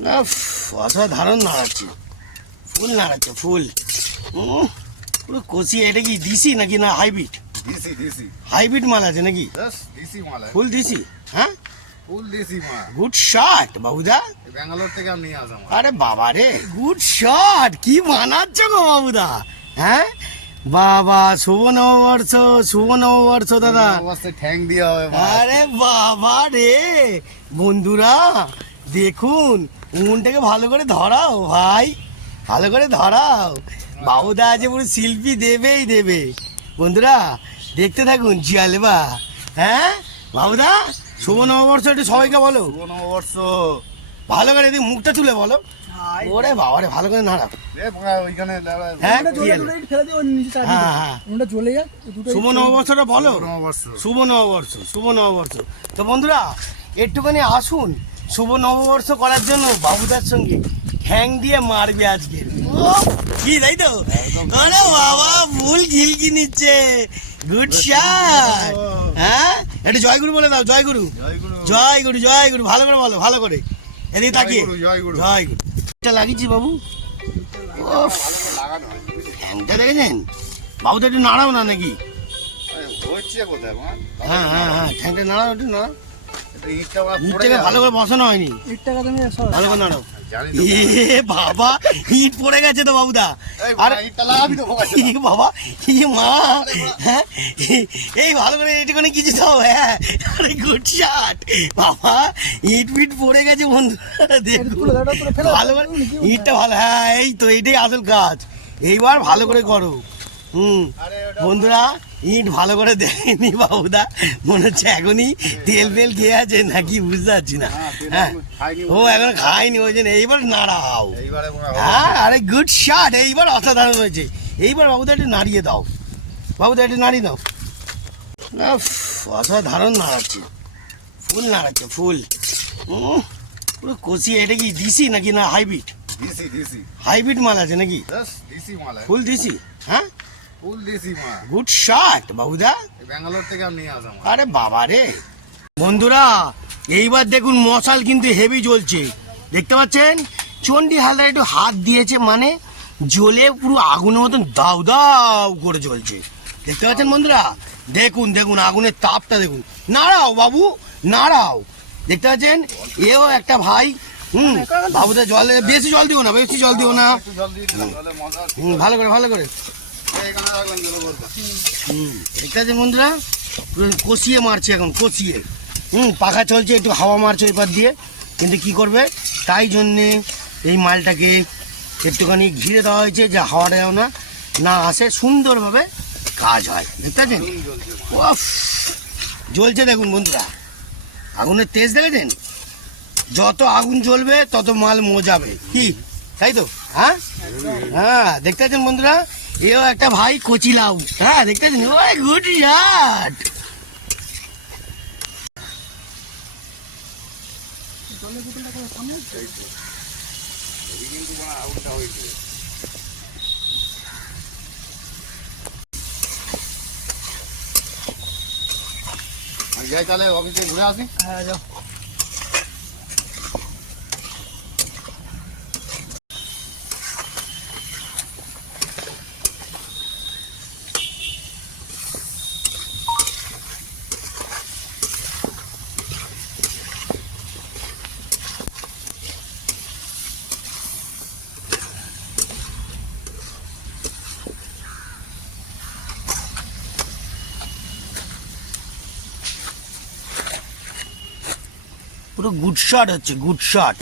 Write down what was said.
না অসাধারণ নাড়াচ্ছে, ফুল নাড়াচ্ছে ফুল। পুরো কষিয়ে। এটা কি দিশি নাকি না হাইব্রিড? দিশি দিশি হাইব্রিড মাল আছে নাকি? দিশি মাল ফুল দিশি? হ্যাঁ, ফুল দিশি মাল। Good shot বাবুদা। ব্যাঙ্গালোর থেকে আমি নিয়ে আসলাম। আরে বাবা রে, গুড শট! কি বানাচ্ছ গো বাবুদা? হ্যাঁ বাবা, শুভ নববর্ষ, শুভ নববর্ষ দাদা। অবশ্যই ঠ্যাং দিয়ে হবে। আরে বাবা রে, বন্ধুরা দেখুন, উনুনটাকে ভালো করে ধরাও ভাই, ভালো করে ধরাও। বাবুদা আছে পুরো শিল্পী, দেবেই দেবে। বন্ধুরা দেখতে থাকুন জিয়ালেবা। হ্যাঁ বাবুদা, শুভ নববর্ষ একটু সবাইকে বলো। শুভ নববর্ষ। ভালো করে এদিকে মুখটা তুলে বলো। ওরে বাবা রে, ভালো করে নাড়া। ওইখানে হ্যাঁ হ্যাঁ হ্যাঁ, জ্বলে যাক। শুভ নববর্ষটা বলো। নববর্ষ। শুভ নববর্ষ, শুভ নববর্ষ। তো বন্ধুরা একটুখানি আসুন শুভ নববর্ষ করার জন্য বাবুদার সঙ্গে হ্যাং দিয়ে মারবে আজকে। কি তাই তো? আরে বাবা, ফুল খিলকি নিচ্ছে। Good shot. হ্যাঁ, একটু জয়গুরু বলে দাও। জয়গুরু, জয়গুরু, জয়গুরু। ভালো করে বলো, ভালো করে। এদিকে তাকিয়ে জয়গুরু। জয়গুরু। এটা লাগিয়েছি বাবু। হ্যাংটা দেখেছেন বাবুদা? একটু নাড়াও না নাকি? হচ্ছে কোথায় মা? হ্যাঁ হ্যাঁ হ্যাঁ, ঠ্যাংটা নাড়াও, একটু নাড়াও। ইটটা ইটটাকে ভালো করে বসানো হয়নি, ভালো করে নাড়াও। এ বাবা, ইট পড়ে গেছে তো বাবুদা। আর ইটটা লাগাবি তো এ বাবা, এ মা, হ্যাঁ এই ভালো করে এইটুখানি কিছু দাও। হ্যাঁ, আরে গুড শট বাবা। ইট ফিট পড়ে গেছে বন্ধু, দেখুন ভালো করে ইটটা ভালো। হ্যাঁ এই তো, এটাই আসল কাজ। এইবার ভালো করে করো। বন্ধুরা ইট ভালো করে দেয়নি বাবুদা, মনে হচ্ছে এখনই তেল ফেল খেয়ে আছে নাকি বুঝতে পারছি না। হ্যাঁ, ও এখন খায়নি, ওই জন্য এইবার নাড়াও। হ্যাঁ, আরে গুড শট, এইবার অসাধারণ হয়েছে। এইবার বাবুদা একটু নাড়িয়ে দাও, বাবুদা একটু নাড়িয়ে দাও। না অসাধারণ নাড়াচ্ছে, ফুল নাড়াচ্ছে ফুল। পুরো কষিয়ে। এটা কি দিশি নাকি না হাইব্রিড? দিশি দিশি হাইব্রিড মাল আছে নাকি? দিশি মাল। ফুল দিশি? হ্যাঁ, ফুল দিশি মাল। Good shot বাবুদা। ব্যাঙ্গালোর থেকে আমি নিয়ে আসলাম। আরে বাবা রে, বন্ধুরা এইবার দেখুন মশাল কিন্তু হেভি জ্বলছে, দেখতে পাচ্ছেন? চণ্ডী হালদার একটু হাত দিয়েছে মানে জ্বলে পুরো আগুনের মতন দাউ দাউ করে জ্বলছে, দেখতে পাচ্ছেন বন্ধুরা? দেখুন দেখুন আগুনের তাপটা দেখুন। নাড়াও বাবু, নাড়াও। দেখতে পাচ্ছেন এও একটা ভাই। বাবুদের জলে বেশি জল দিও না, বেশি জল দিও না। ভালো করে, ভালো করে। দেখতে পাচ্ছেন বন্ধুরা, কষিয়ে মারছে এখন, কষিয়ে। পাখা চলছে, একটু হাওয়া মারছে এবার দিয়ে, কিন্তু কি করবে তাই জন্যে এই মালটাকে একটুখানি ঘিরে দেওয়া হয়েছে, যে হাওয়াটা যেন না আসে, সুন্দরভাবে কাজ হয়। দেখতে পাচ্ছেন জ্বলছে, দেখুন বন্ধুরা আগুনের তেজ দেখেছেন? যত আগুন জ্বলবে তত মাল মজাবে, কি তাই তো? হ্যাঁ হ্যাঁ, দেখতে পাচ্ছেন বন্ধুরা, এও একটা ভাই কচি লাউ। হ্যাঁ, দেখতে পাচ্ছেন? ওই গুড শট। যাই তাহলে অফিসে ঘুরে আসি। হ্যাঁ যাও। পুরো গুড শট হচ্ছে, গুড শট।